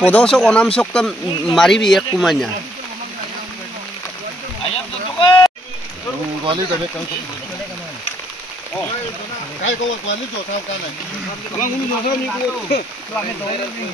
Podosok onam sok tam mari biak kumanya. Kuali dah kan. Oh, kai kau kuali jo sao kan này. Lang unu jo sao ni ko. Lang itu ni.